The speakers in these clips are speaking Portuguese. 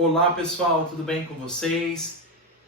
Olá pessoal, tudo bem com vocês?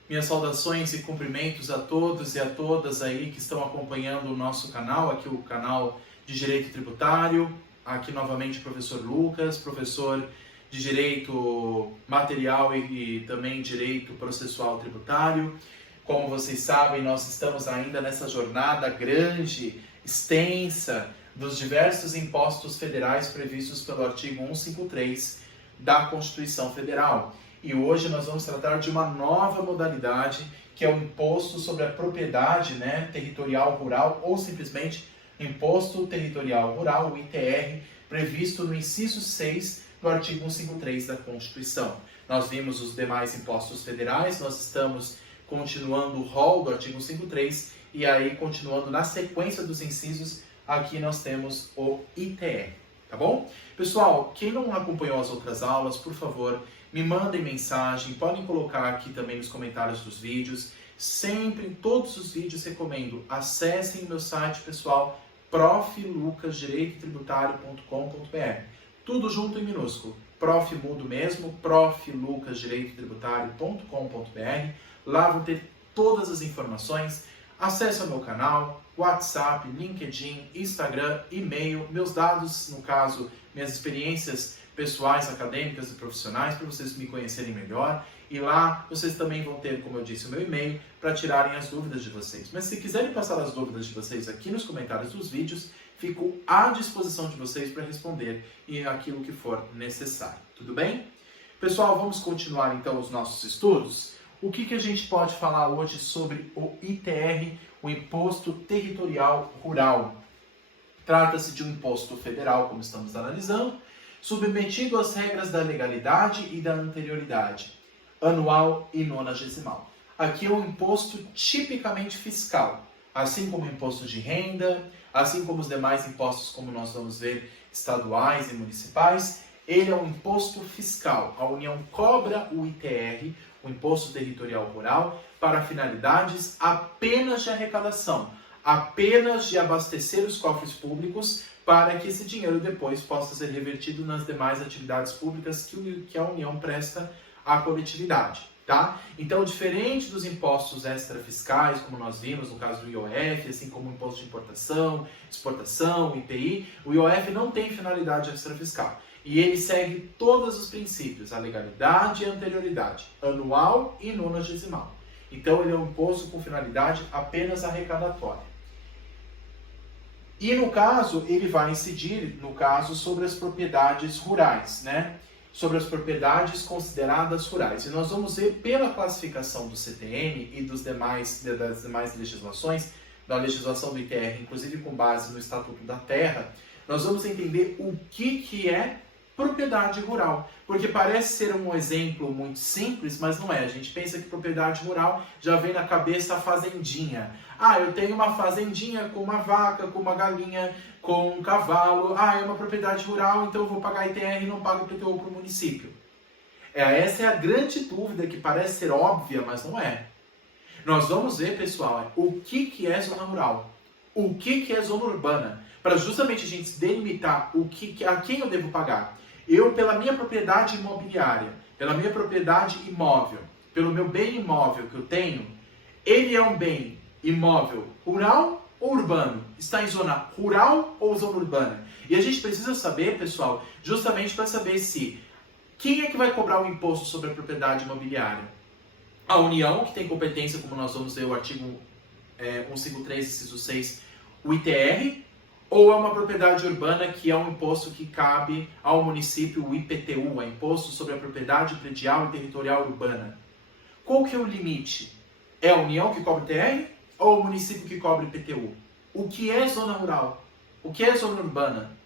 Minhas saudações e cumprimentos a todos e a todas aí que estão acompanhando o nosso canal, aqui o canal de Direito Tributário. Aqui novamente o professor Lucas, professor de Direito Material e também Direito Processual Tributário. Como vocês sabem, nós estamos ainda nessa jornada grande, extensa, dos diversos impostos federais previstos pelo artigo 153 da Constituição Federal. E hoje nós vamos tratar de uma nova modalidade, que é o Imposto sobre a Propriedade Territorial Rural, ou simplesmente Imposto Territorial Rural, o ITR, previsto no inciso 6 do artigo 153 da Constituição. Nós vimos os demais impostos federais, nós estamos continuando o rol do artigo 153, e aí, continuando na sequência dos incisos, aqui nós temos o ITR. Tá bom? Pessoal, quem não acompanhou as outras aulas, por favor, me mandem mensagem, podem colocar aqui também nos comentários dos vídeos. Sempre, em todos os vídeos, recomendo, acessem o meu site, pessoal, proflucasdireitotributário.com.br. Tudo junto em minúsculo. Prof mudo mesmo, proflucasdireitotributário.com.br. Lá vão ter todas as informações. Acesse o meu canal, WhatsApp, LinkedIn, Instagram, e-mail, meus dados, no caso, minhas experiências pessoais, acadêmicas e profissionais, para vocês me conhecerem melhor. E lá vocês também vão ter, como eu disse, o meu e-mail para tirarem as dúvidas de vocês. Mas se quiserem passar as dúvidas de vocês aqui nos comentários dos vídeos, fico à disposição de vocês para responder em aquilo que for necessário. Tudo bem? Pessoal, vamos continuar então os nossos estudos. O que a gente pode falar hoje sobre o ITR, o Imposto Territorial Rural? Trata-se de um imposto federal, como estamos analisando, submetido às regras da legalidade e da anterioridade, anual e nonagesimal. Aqui é um imposto tipicamente fiscal, assim como o imposto de renda, assim como os demais impostos, como nós vamos ver, estaduais e municipais. Ele é um imposto fiscal. A União cobra o ITR, o Imposto Territorial Rural, para finalidades apenas de arrecadação, apenas de abastecer os cofres públicos, para que esse dinheiro depois possa ser revertido nas demais atividades públicas que a União presta à coletividade. Tá? Então, diferente dos impostos extrafiscais, como nós vimos no caso do IOF, assim como o imposto de importação, exportação, IPI, o IOF não tem finalidade extrafiscal. E ele segue todos os princípios, a legalidade e a anterioridade, anual e nonagesimal. Então, ele é um imposto com finalidade apenas arrecadatória. E, no caso, ele vai incidir, no caso, sobre as propriedades rurais, sobre as propriedades consideradas rurais. E nós vamos ver pela classificação do CTN e das demais legislações, da legislação do ITR, inclusive com base no Estatuto da Terra, nós vamos entender o que é propriedade rural. Porque parece ser um exemplo muito simples, mas não é. A gente pensa que propriedade rural já vem na cabeça a fazendinha. Ah, eu tenho uma fazendinha com uma vaca, com uma galinha, com um cavalo. Ah, é uma propriedade rural, então eu vou pagar ITR e não pago IPTU para o município. Essa é a grande dúvida que parece ser óbvia, mas não é. Nós vamos ver, pessoal, o que é zona rural, o que é zona urbana, para justamente a gente delimitar a quem eu devo pagar. Eu, pela minha propriedade imobiliária, pela minha propriedade imóvel, pelo meu bem imóvel que eu tenho, ele é um bem imóvel rural ou urbano? Está em zona rural ou zona urbana? E a gente precisa saber, pessoal, justamente para saber quem é que vai cobrar o imposto sobre a propriedade imobiliária? A União, que tem competência, como nós vamos ver o artigo 153, inciso 6, o ITR, ou é uma propriedade urbana que é um imposto que cabe ao município, o IPTU, é Imposto sobre a Propriedade Predial e Territorial Urbana? Qual que é o limite? É a União que cobra ITR ou o município que cobra IPTU? O que é zona rural? O que é zona urbana?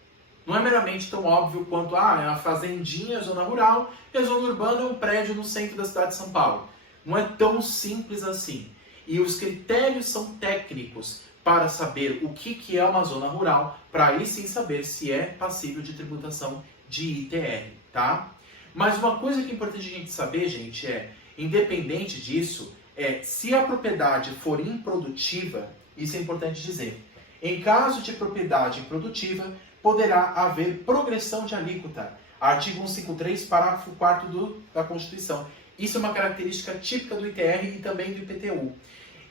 Não é meramente tão óbvio quanto, é uma fazendinha, zona rural, e a zona urbana é um prédio no centro da cidade de São Paulo. Não é tão simples assim. E os critérios são técnicos para saber o que é uma zona rural, para aí sim saber se é passível de tributação de ITR, tá? Mas uma coisa que é importante a gente saber, gente, independente disso, se a propriedade for improdutiva, isso é importante dizer. Em caso de propriedade improdutiva, poderá haver progressão de alíquota. Artigo 153, parágrafo 4º da Constituição. Isso é uma característica típica do ITR e também do IPTU.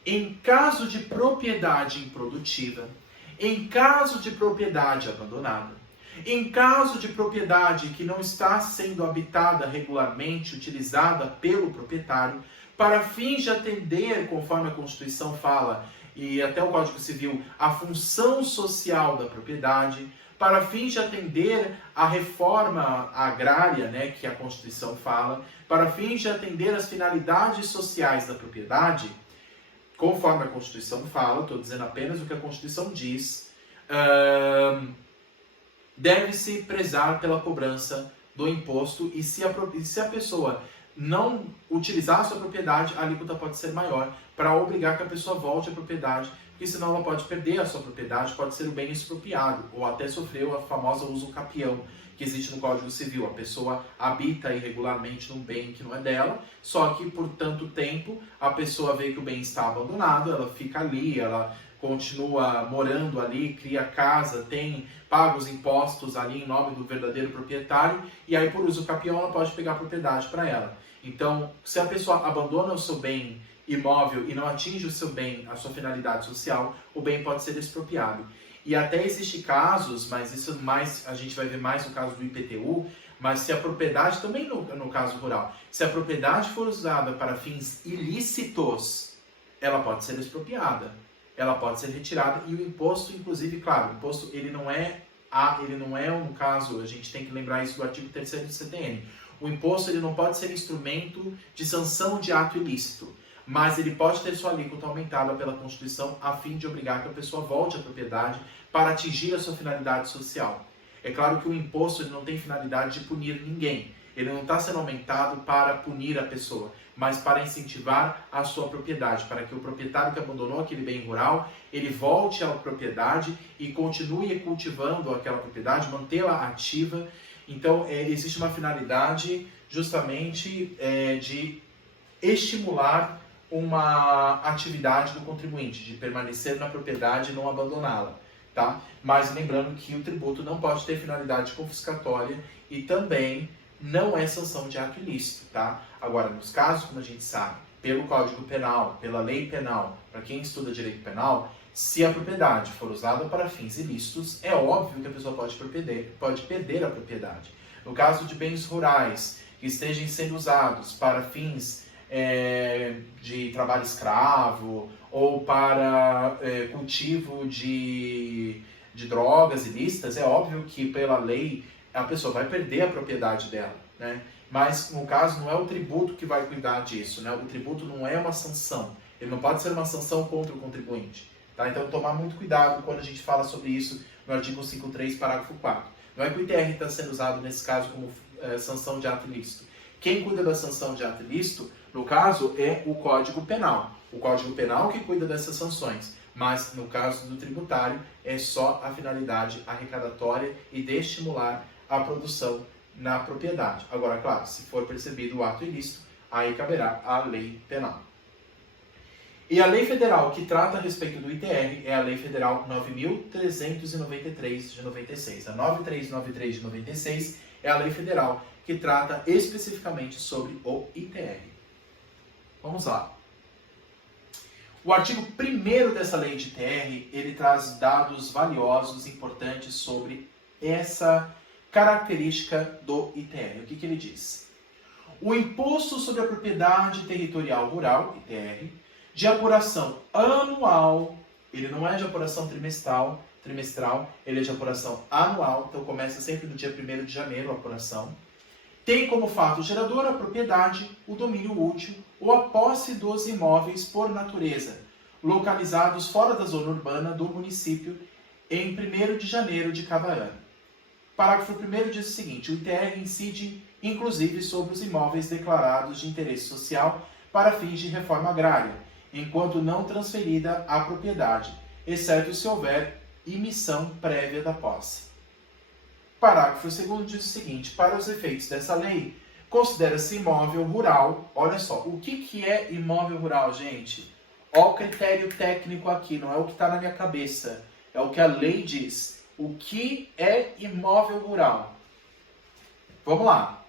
Em caso de propriedade improdutiva, em caso de propriedade abandonada, em caso de propriedade que não está sendo habitada regularmente, utilizada pelo proprietário, para fins de atender, conforme a Constituição fala, e até o Código Civil, a função social da propriedade, para fins de atender a reforma agrária, né, que a Constituição fala, para fins de atender as finalidades sociais da propriedade, conforme a Constituição fala, estou dizendo apenas o que a Constituição diz, deve-se prezar pela cobrança do imposto e se a pessoa não utilizar a sua propriedade, a alíquota pode ser maior para obrigar que a pessoa volte à propriedade, porque senão ela pode perder a sua propriedade, pode ser o bem expropriado ou até sofrer a famosa uso capião que existe no Código Civil. A pessoa habita irregularmente num bem que não é dela, só que por tanto tempo a pessoa vê que o bem está abandonado, ela fica ali, ela continua morando ali, cria casa, paga os impostos ali em nome do verdadeiro proprietário, e aí por uso capião ela pode pegar a propriedade para ela. Então, se a pessoa abandona o seu bem imóvel e não atinge o seu bem, a sua finalidade social, o bem pode ser expropriado. E até existem casos, mas isso mais a gente vai ver mais no caso do IPTU, mas se a propriedade, também no caso rural, se a propriedade for usada para fins ilícitos, ela pode ser expropriada, ela pode ser retirada e o imposto, inclusive, claro, o imposto ele não é no caso, a gente tem que lembrar isso do artigo 3º do CTN. O imposto ele não pode ser instrumento de sanção de ato ilícito, mas ele pode ter sua alíquota aumentada pela Constituição a fim de obrigar que a pessoa volte à propriedade para atingir a sua finalidade social. É claro que o imposto ele não tem finalidade de punir ninguém. Ele não está sendo aumentado para punir a pessoa, mas para incentivar a sua propriedade, para que o proprietário que abandonou aquele bem rural, ele volte à propriedade e continue cultivando aquela propriedade, mantê-la ativa. Então, existe uma finalidade justamente de estimular uma atividade do contribuinte, de permanecer na propriedade e não abandoná-la, tá? Mas lembrando que o tributo não pode ter finalidade confiscatória e também não é sanção de ato ilícito, tá? Agora, nos casos, como a gente sabe, pelo Código Penal, pela lei penal, para quem estuda direito penal, se a propriedade for usada para fins ilícitos, é óbvio que a pessoa pode perder a propriedade. No caso de bens rurais que estejam sendo usados para fins de trabalho escravo ou para cultivo de drogas ilícitas, é óbvio que pela lei a pessoa vai perder a propriedade dela, né? Mas no caso não é o tributo que vai cuidar disso, né? O tributo não é uma sanção, ele não pode ser uma sanção contra o contribuinte, tá? Então tomar muito cuidado quando a gente fala sobre isso no artigo 153, parágrafo 4. Não é que o ITR está sendo usado nesse caso como sanção de ato ilícito. Quem cuida da sanção de ato ilícito, no caso, é o Código Penal. O Código Penal que cuida dessas sanções. Mas, no caso do tributário, é só a finalidade arrecadatória e de estimular a produção na propriedade. Agora, claro, se for percebido o ato ilícito, aí caberá a lei penal. E a lei federal que trata a respeito do ITR é a Lei Federal 9.393 de 96. A 9393 de 96 é a lei federal que trata especificamente sobre o ITR. Vamos lá. O artigo 1º dessa lei de ITR, ele traz dados valiosos, importantes sobre essa característica do ITR. O que ele diz? O Imposto sobre a Propriedade Territorial Rural, ITR, de apuração anual, ele não é de apuração trimestral, ele é de apuração anual, então começa sempre no dia 1º de janeiro a apuração, tem como fato gerador a propriedade, o domínio útil ou a posse dos imóveis por natureza, localizados fora da zona urbana do município em 1º de janeiro de cada ano. Parágrafo 1º diz o seguinte: o ITR incide inclusive sobre os imóveis declarados de interesse social para fins de reforma agrária, enquanto não transferida à propriedade, exceto se houver emissão prévia da posse. Parágrafo 2º diz o seguinte: para os efeitos dessa lei, considera-se imóvel rural. Olha só, o que é imóvel rural, gente? Olha o critério técnico aqui, não é o que está na minha cabeça, é o que a lei diz. O que é imóvel rural? Vamos lá.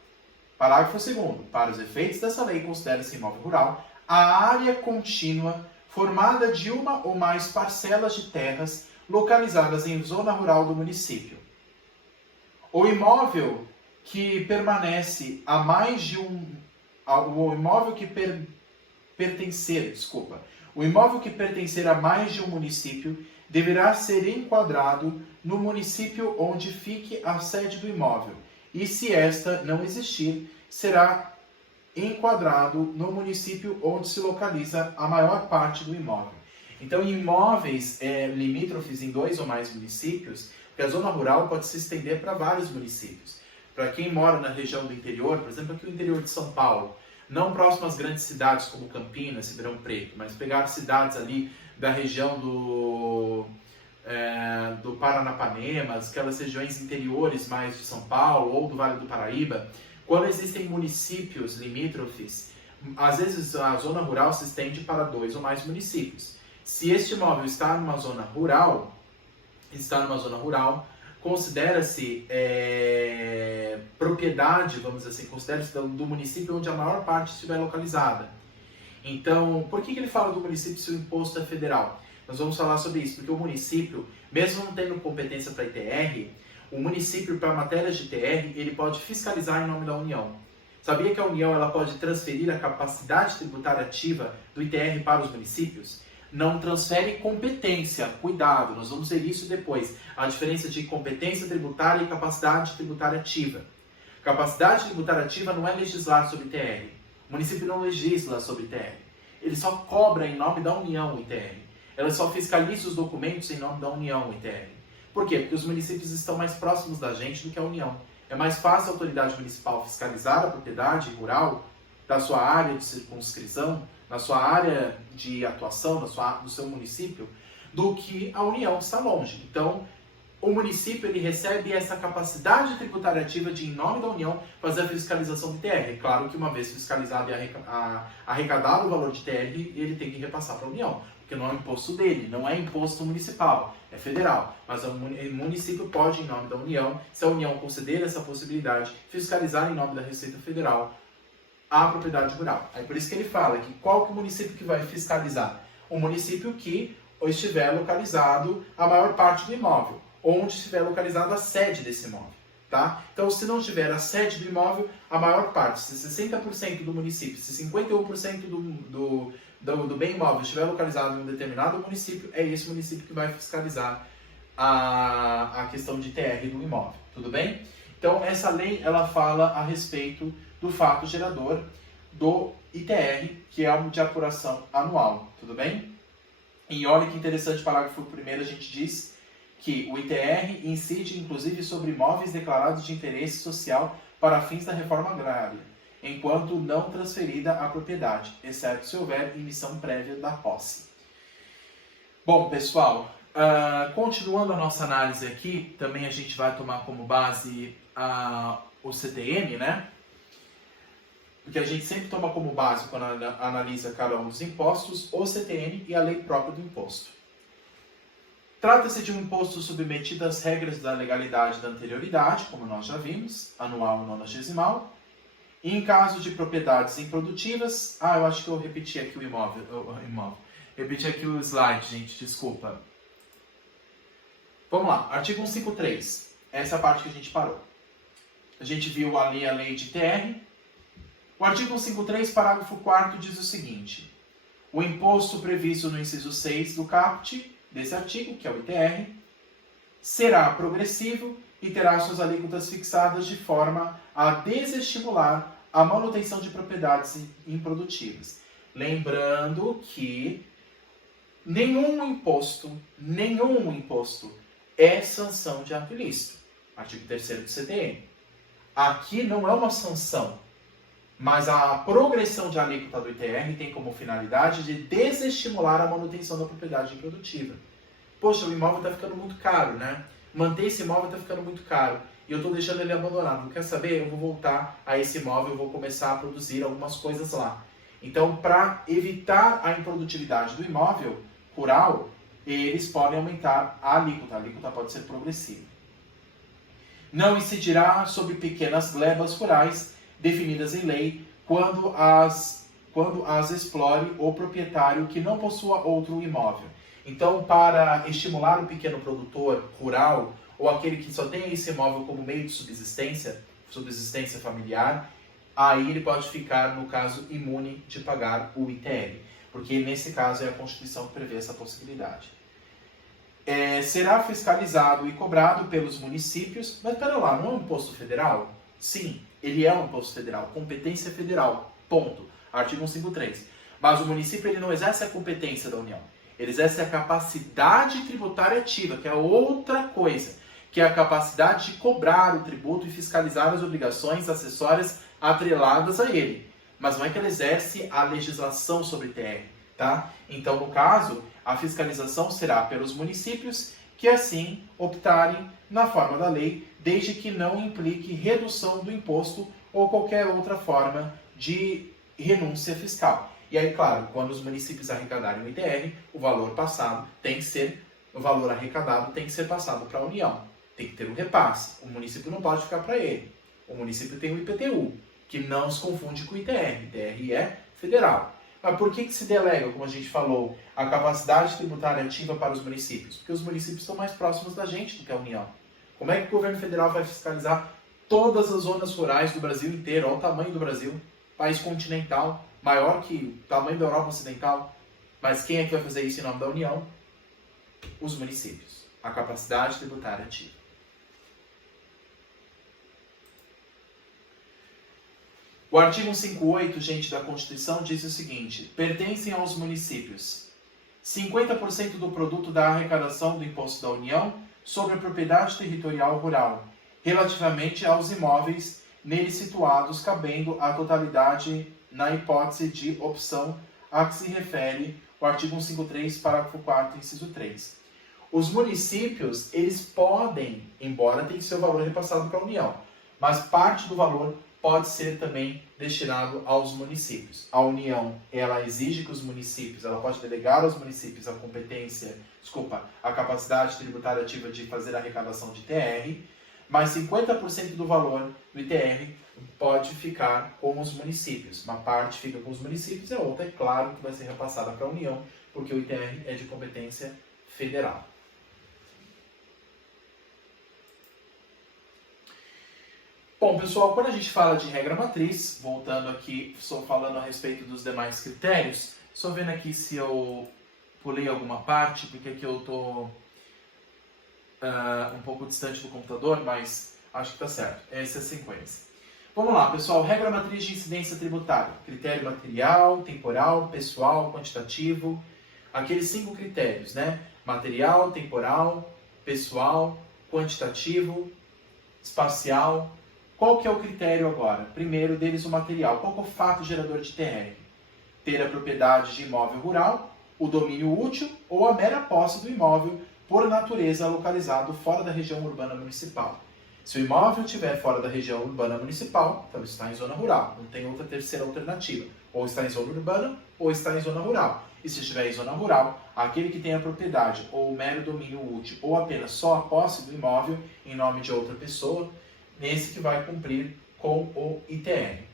Parágrafo 2º. Para os efeitos dessa lei, considera-se imóvel rural a área contínua formada de uma ou mais parcelas de terras localizadas em zona rural do município. O imóvel que permanece a mais de um... O imóvel que pertencer a mais de um município deverá ser enquadrado no município onde fique a sede do imóvel, e se esta não existir, será enquadrado no município onde se localiza a maior parte do imóvel. Então, em imóveis limítrofes em 2 ou mais municípios, porque a zona rural pode se estender para vários municípios. Para quem mora na região do interior, por exemplo, aqui no interior de São Paulo, não próximo às grandes cidades como Campinas, Ribeirão Preto, mas pegar cidades ali da região do Paranapanema, aquelas regiões interiores mais de São Paulo ou do Vale do Paraíba, quando existem municípios limítrofes, às vezes a zona rural se estende para 2 ou mais municípios. Se este imóvel está numa zona rural, considera-se propriedade, vamos dizer assim, considera-se do município onde a maior parte estiver localizada. Então, por que ele fala do município se o imposto é federal? Nós vamos falar sobre isso, porque o município, mesmo não tendo competência para ITR, o município, para matérias de ITR, ele pode fiscalizar em nome da União. Sabia que a União ela pode transferir a capacidade tributária ativa do ITR para os municípios? Não transfere competência, cuidado, nós vamos ver isso depois. A diferença de competência tributária e capacidade tributária ativa. Capacidade tributária ativa não é legislar sobre ITR. O município não legisla sobre ITR. Ele só cobra em nome da União o ITR. Ela só fiscaliza os documentos em nome da União o ITR. Por quê? Porque os municípios estão mais próximos da gente do que a União. É mais fácil a autoridade municipal fiscalizar a propriedade rural da sua área de circunscrição, na sua área de atuação, no seu município, do que a União, que está longe. Então, o município ele recebe essa capacidade tributária ativa de, em nome da União, fazer a fiscalização do ITR. É claro que uma vez fiscalizado e arrecadado o valor de ITR, ele tem que repassar para a União, porque não é imposto dele, não é imposto municipal, é federal. Mas o município pode, em nome da União, se a União conceder essa possibilidade, fiscalizar em nome da Receita Federal a propriedade rural. Aí por isso que ele fala que qual que é o município que vai fiscalizar? O município que estiver localizado a maior parte do imóvel, onde estiver localizada a sede desse imóvel. Tá? Então, se não tiver a sede do imóvel, a maior parte, se 60% do município, se 51% do bem imóvel estiver localizado em um determinado município, é esse município que vai fiscalizar a questão de TR do imóvel. Tudo bem? Então, essa lei ela fala a respeito do fato gerador do ITR, que é um de apuração anual. Tudo bem? E olha que interessante, parágrafo 1º, a gente diz que o ITR incide inclusive sobre imóveis declarados de interesse social para fins da reforma agrária, enquanto não transferida à propriedade, exceto se houver emissão prévia da posse. Bom, pessoal, continuando a nossa análise aqui, também a gente vai tomar como base o CTN, né? Porque a gente sempre toma como base, quando analisa cada um dos impostos, o CTN e a lei própria do imposto. Trata-se de um imposto submetido às regras da legalidade da anterioridade, como nós já vimos, anual e nonagesimal. E em caso de propriedades improdutivas... eu acho que eu repeti aqui o imóvel. Repeti aqui o slide, gente, desculpa. Vamos lá, artigo 153. Essa é a parte que a gente parou. A gente viu ali a lei de TR. O artigo 153, parágrafo 4º, diz o seguinte: o imposto previsto no inciso 6 do caput desse artigo, que é o ITR, será progressivo e terá suas alíquotas fixadas de forma a desestimular a manutenção de propriedades improdutivas. Lembrando que nenhum imposto é sanção de ato ilícito. Artigo 3º do CTN. Aqui não é uma sanção, mas a progressão de alíquota do ITR tem como finalidade de desestimular a manutenção da propriedade improdutiva. Poxa, o imóvel está ficando muito caro, né? Manter esse imóvel está ficando muito caro e eu estou deixando ele abandonado. Não quer saber? Eu vou voltar a esse imóvel, eu vou começar a produzir algumas coisas lá. Então, para evitar a improdutividade do imóvel rural, eles podem aumentar a alíquota. A alíquota pode ser progressiva. Não incidirá sobre pequenas glebas rurais definidas em lei quando as explore o proprietário que não possua outro imóvel. Então, para estimular o pequeno produtor rural ou aquele que só tem esse imóvel como meio de subsistência familiar, aí ele pode ficar, no caso, imune de pagar o ITR, porque nesse caso é a Constituição que prevê essa possibilidade. Será fiscalizado e cobrado pelos municípios, mas pera lá, não é um imposto federal? Sim, ele é um imposto federal, competência federal, ponto. Artigo 153. Mas o município ele não exerce a competência da União, ele exerce a capacidade tributária ativa, que é outra coisa, que é a capacidade de cobrar o tributo e fiscalizar as obrigações acessórias atreladas a ele. Mas não é que ele exerce a legislação sobre ITR, tá? Então, no caso, a fiscalização será pelos municípios que assim optarem na forma da lei, desde que não implique redução do imposto ou qualquer outra forma de renúncia fiscal. E aí, claro, quando os municípios arrecadarem o ITR, o valor arrecadado tem que ser passado para a União. Tem que ter um repasse. O município não pode ficar para ele. O município tem o IPTU, que não se confunde com o ITR. ITR é federal. Mas por que se delega, como a gente falou, a capacidade tributária ativa para os municípios? Porque os municípios estão mais próximos da gente do que a União. Como é que o governo federal vai fiscalizar todas as zonas rurais do Brasil inteiro? Olha o tamanho do Brasil. País continental, maior que o tamanho da Europa Ocidental. Mas quem é que vai fazer isso em nome da União? Os municípios. A capacidade tributária ativa. O artigo 158, gente, da Constituição diz o seguinte: pertencem aos municípios 50% do produto da arrecadação do imposto da União sobre a propriedade territorial rural, relativamente aos imóveis neles situados, cabendo a totalidade na hipótese de opção a que se refere o artigo 153, parágrafo 4º, inciso 3. Os municípios, eles podem, embora tenha que ser o valor repassado para a União, mas parte do valor pode ser também destinado aos municípios. A União, ela exige que os municípios, ela pode delegar aos municípios a capacidade tributária ativa de fazer a arrecadação de ITR, mas 50% do valor do ITR pode ficar com os municípios. Uma parte fica com os municípios e a outra, é claro, que vai ser repassada para a União, porque o ITR é de competência federal. Bom, pessoal, quando a gente fala de regra matriz, voltando aqui, só falando a respeito dos demais critérios, só vendo aqui se eu pulei alguma parte, porque aqui eu estou um pouco distante do computador, mas acho que está certo. Essa é a sequência. Vamos lá, pessoal. Regra matriz de incidência tributária. Critério material, temporal, pessoal, quantitativo. Aqueles 5 critérios, né? Material, temporal, pessoal, quantitativo, espacial. Qual que é o critério agora? Primeiro deles, o material. Qual que é o fato gerador de TR? Ter a propriedade de imóvel rural, o domínio útil ou a mera posse do imóvel por natureza localizado fora da região urbana municipal. Se o imóvel estiver fora da região urbana municipal, então está em zona rural. Não tem outra terceira alternativa. Ou está em zona urbana ou está em zona rural. E se estiver em zona rural, aquele que tem a propriedade ou o mero domínio útil ou apenas só a posse do imóvel em nome de outra pessoa, nesse que vai cumprir com o ITR.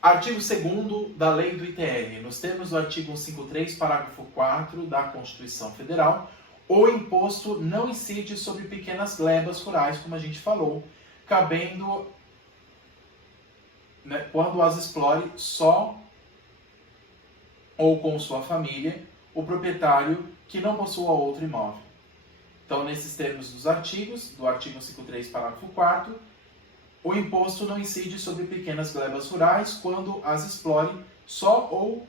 Artigo 2º da Lei do ITR. Nos termos do artigo 153, parágrafo 4 da Constituição Federal, o imposto não incide sobre pequenas glebas rurais, como a gente falou, cabendo, né, quando as explore só ou com sua família, o proprietário que não possua outro imóvel. Então, nesses termos dos artigos, do artigo 153, parágrafo 4º, o imposto não incide sobre pequenas glebas rurais quando as explore só ou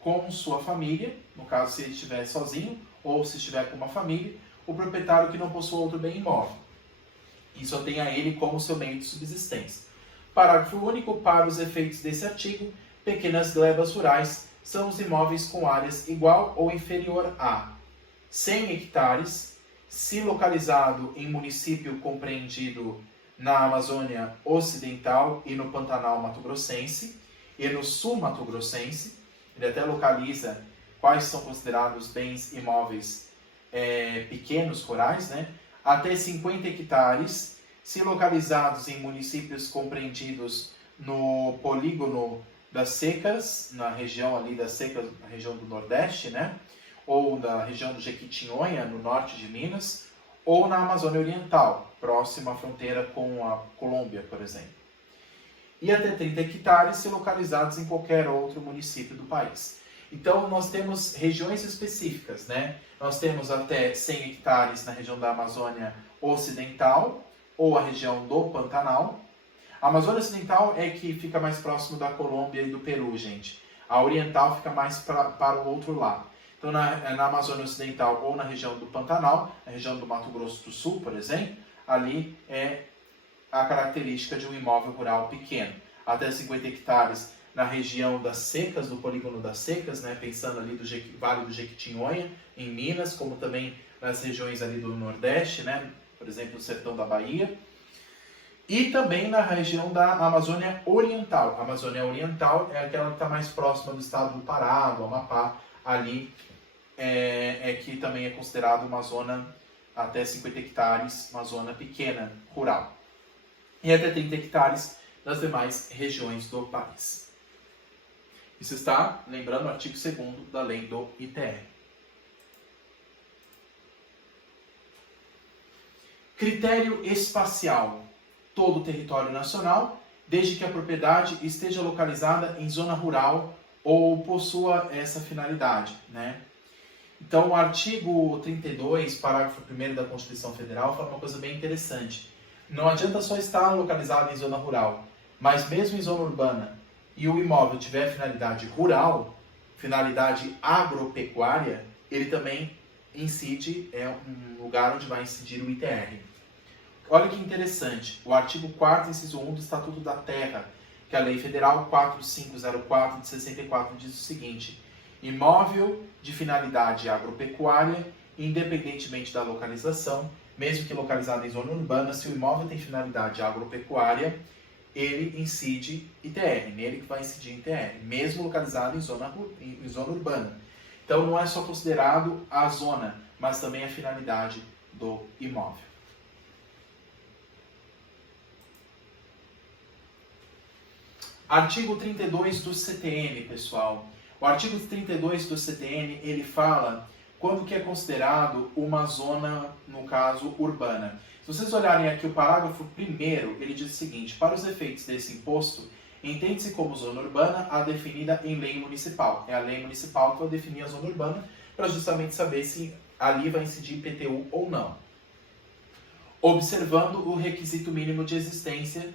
com sua família, no caso se ele estiver sozinho ou se estiver com uma família, o proprietário que não possua outro bem imóvel e só tenha ele como seu meio de subsistência. Parágrafo único. Para os efeitos desse artigo, pequenas glebas rurais são os imóveis com áreas igual ou inferior a 100 hectares, se localizado em município compreendido na Amazônia Ocidental e no Pantanal Mato Grossense e no Sul Mato Grossense. Ele até localiza quais são considerados bens imóveis pequenos rurais, né, até 50 hectares, se localizados em municípios compreendidos no polígono das secas, na região ali das secas, na região do Nordeste, né, ou na região do Jequitinhonha, no norte de Minas, ou na Amazônia Oriental, próxima à fronteira com a Colômbia, por exemplo. E até 30 hectares se localizados em qualquer outro município do país. Então, nós temos regiões específicas, né? Nós temos até 100 hectares na região da Amazônia Ocidental, ou a região do Pantanal. A Amazônia Ocidental é que fica mais próximo da Colômbia e do Peru, gente. A Oriental fica mais para o outro lado. Então, na Amazônia Ocidental ou na região do Pantanal, na região do Mato Grosso do Sul, por exemplo, ali é a característica de um imóvel rural pequeno. Até 50 hectares na região das secas, do polígono das secas, né, pensando ali do Vale do Jequitinhonha, em Minas, como também nas regiões ali do Nordeste, né, por exemplo, o sertão da Bahia. E também na região da Amazônia Oriental. A Amazônia Oriental é aquela que está mais próxima do estado do Pará, do Amapá, ali que também é considerado uma zona até 50 hectares, uma zona pequena, rural. E até 30 hectares nas demais regiões do país. Isso está, lembrando, o artigo 2º da lei do ITR. Critério espacial. Todo o território nacional, desde que a propriedade esteja localizada em zona rural ou possua essa finalidade, né? Então, o artigo 32, parágrafo 1º da Constituição Federal, fala uma coisa bem interessante. Não adianta só estar localizado em zona rural, mas mesmo em zona urbana, e o imóvel tiver finalidade rural, finalidade agropecuária, ele também incide, é um lugar onde vai incidir o ITR. Olha que interessante, o artigo 4º, inciso 1 do Estatuto da Terra, que é a Lei Federal 4504 de 64 diz o seguinte: imóvel de finalidade agropecuária, independentemente da localização, mesmo que localizado em zona urbana, se o imóvel tem finalidade agropecuária, ele incide ITR, nele que vai incidir ITR, mesmo localizado em zona urbana. Então não é só considerado a zona, mas também a finalidade do imóvel. Artigo 32 do CTN, pessoal. O artigo 32 do CTN, ele fala quando que é considerado uma zona, no caso, urbana. Se vocês olharem aqui o parágrafo 1º, ele diz o seguinte: para os efeitos desse imposto, entende-se como zona urbana a definida em lei municipal. É a lei municipal que vai definir a zona urbana, para justamente saber se ali vai incidir IPTU ou não. Observando o requisito mínimo de existência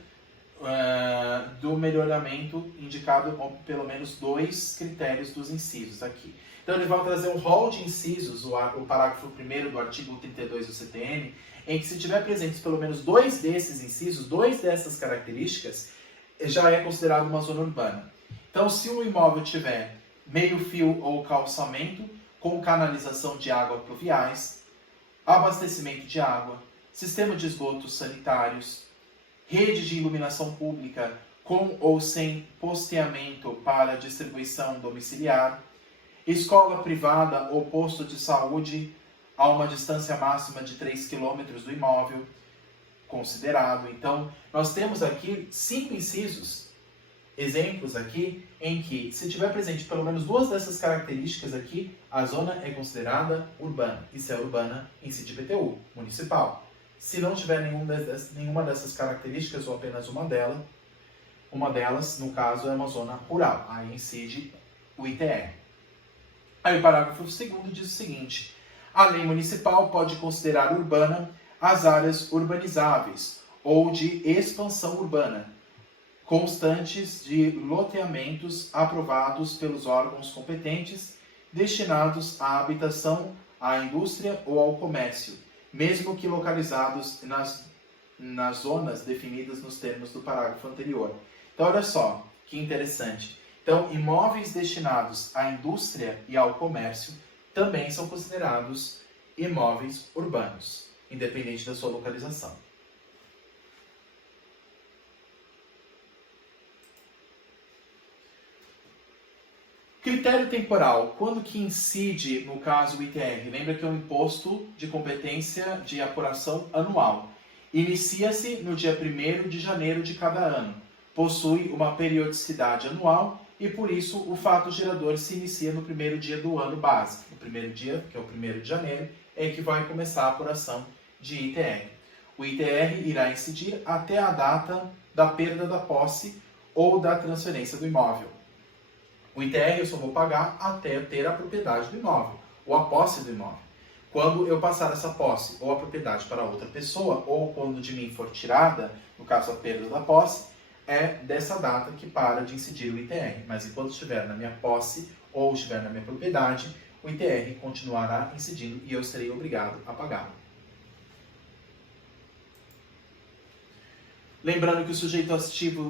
do melhoramento indicado com pelo menos 2 critérios dos incisos aqui. Então ele vai trazer um rol de incisos, o parágrafo 1º do artigo 32 do CTN, em que se tiver presentes pelo menos 2 desses incisos, 2 dessas características, já é considerado uma zona urbana. Então, se um imóvel tiver meio-fio ou calçamento, com canalização de água pluviais, abastecimento de água, sistema de esgotos sanitários, rede de iluminação pública com ou sem posteamento para distribuição domiciliar, escola privada ou posto de saúde a uma distância máxima de 3 km do imóvel considerado. Então, nós temos aqui 5 incisos, exemplos aqui, em que, se tiver presente pelo menos 2 dessas características aqui, a zona é considerada urbana. E se é urbana, incide IPTU, municipal. Se não tiver nenhuma dessas características, ou apenas uma delas, no caso, é uma zona rural. Aí incide o ITR. Aí o parágrafo 2º diz o seguinte: a lei municipal pode considerar urbana as áreas urbanizáveis ou de expansão urbana, constantes de loteamentos aprovados pelos órgãos competentes, destinados à habitação, à indústria ou ao comércio, mesmo que localizados nas zonas definidas nos termos do parágrafo anterior. Então, olha só, que interessante. Então, imóveis destinados à indústria e ao comércio também são considerados imóveis urbanos, independente da sua localização. Critério temporal. Quando que incide, no caso, o ITR? Lembra que é um imposto de competência de apuração anual. Inicia-se no dia 1º de janeiro de cada ano. Possui uma periodicidade anual e, por isso, o fato gerador se inicia no primeiro dia do ano base. No primeiro dia, que é o 1º de janeiro, é que vai começar a apuração de ITR. O ITR irá incidir até a data da perda da posse ou da transferência do imóvel. O ITR eu só vou pagar até ter a propriedade do imóvel, ou a posse do imóvel. Quando eu passar essa posse ou a propriedade para outra pessoa, ou quando de mim for tirada, no caso a perda da posse, é dessa data que para de incidir o ITR. Mas enquanto estiver na minha posse ou estiver na minha propriedade, o ITR continuará incidindo e eu serei obrigado a pagá-lo. Lembrando que o sujeito ativo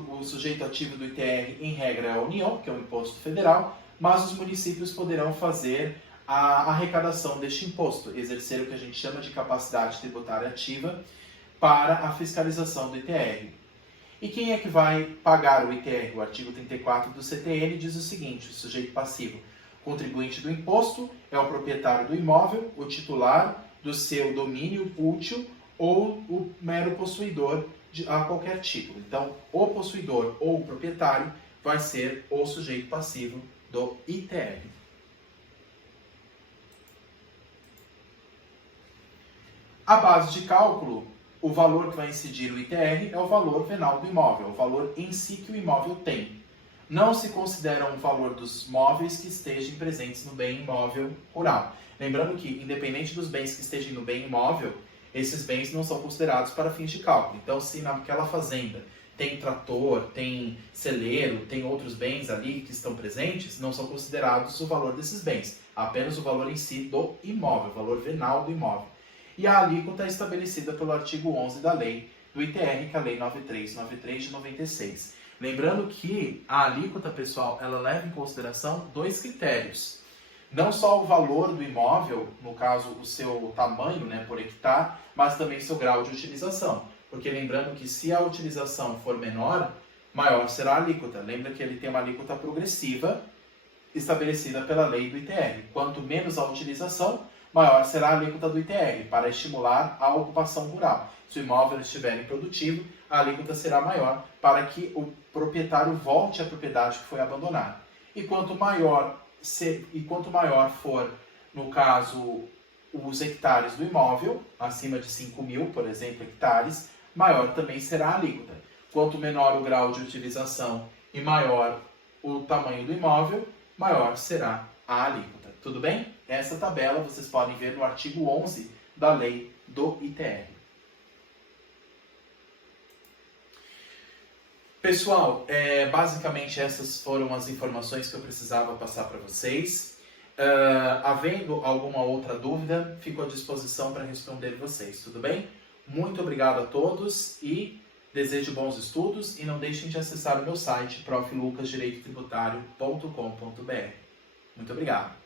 do ITR, em regra, é a União, que é um imposto federal, mas os municípios poderão fazer a arrecadação deste imposto, exercer o que a gente chama de capacidade tributária ativa para a fiscalização do ITR. E quem é que vai pagar o ITR? O artigo 34 do CTN diz o seguinte: o sujeito passivo contribuinte do imposto é o proprietário do imóvel, o titular do seu domínio útil ou o mero possuidor a qualquer título. Então, o possuidor ou o proprietário vai ser o sujeito passivo do ITR. A base de cálculo, o valor que vai incidir o ITR é o valor venal do imóvel, o valor em si que o imóvel tem. Não se considera um valor dos móveis que estejam presentes no bem imóvel rural. Lembrando que, independente dos bens que estejam no bem imóvel, esses bens não são considerados para fins de cálculo. Então, se naquela fazenda tem trator, tem celeiro, tem outros bens ali que estão presentes, não são considerados o valor desses bens, apenas o valor em si do imóvel, o valor venal do imóvel. E a alíquota é estabelecida pelo artigo 11 da lei do ITR, que é a lei 9393 de 96. Lembrando que a alíquota, pessoal, ela leva em consideração dois critérios. Não só o valor do imóvel, no caso o seu tamanho, né, por hectare, mas também seu grau de utilização. Porque lembrando que se a utilização for menor, maior será a alíquota. Lembra que ele tem uma alíquota progressiva estabelecida pela lei do ITR. Quanto menos a utilização, maior será a alíquota do ITR, para estimular a ocupação rural. Se o imóvel estiver improdutivo, a alíquota será maior para que o proprietário volte à propriedade que foi abandonada. E quanto maior for, no caso, os hectares do imóvel, acima de 5.000, por exemplo, hectares, maior também será a alíquota. Quanto menor o grau de utilização e maior o tamanho do imóvel, maior será a alíquota. Tudo bem? Essa tabela vocês podem ver no artigo 11 da lei do ITR. Pessoal, basicamente essas foram as informações que eu precisava passar para vocês. Havendo alguma outra dúvida, fico à disposição para responder vocês, tudo bem? Muito obrigado a todos e desejo bons estudos e não deixem de acessar o meu site proflucasdireitotributário.com.br. Muito obrigado.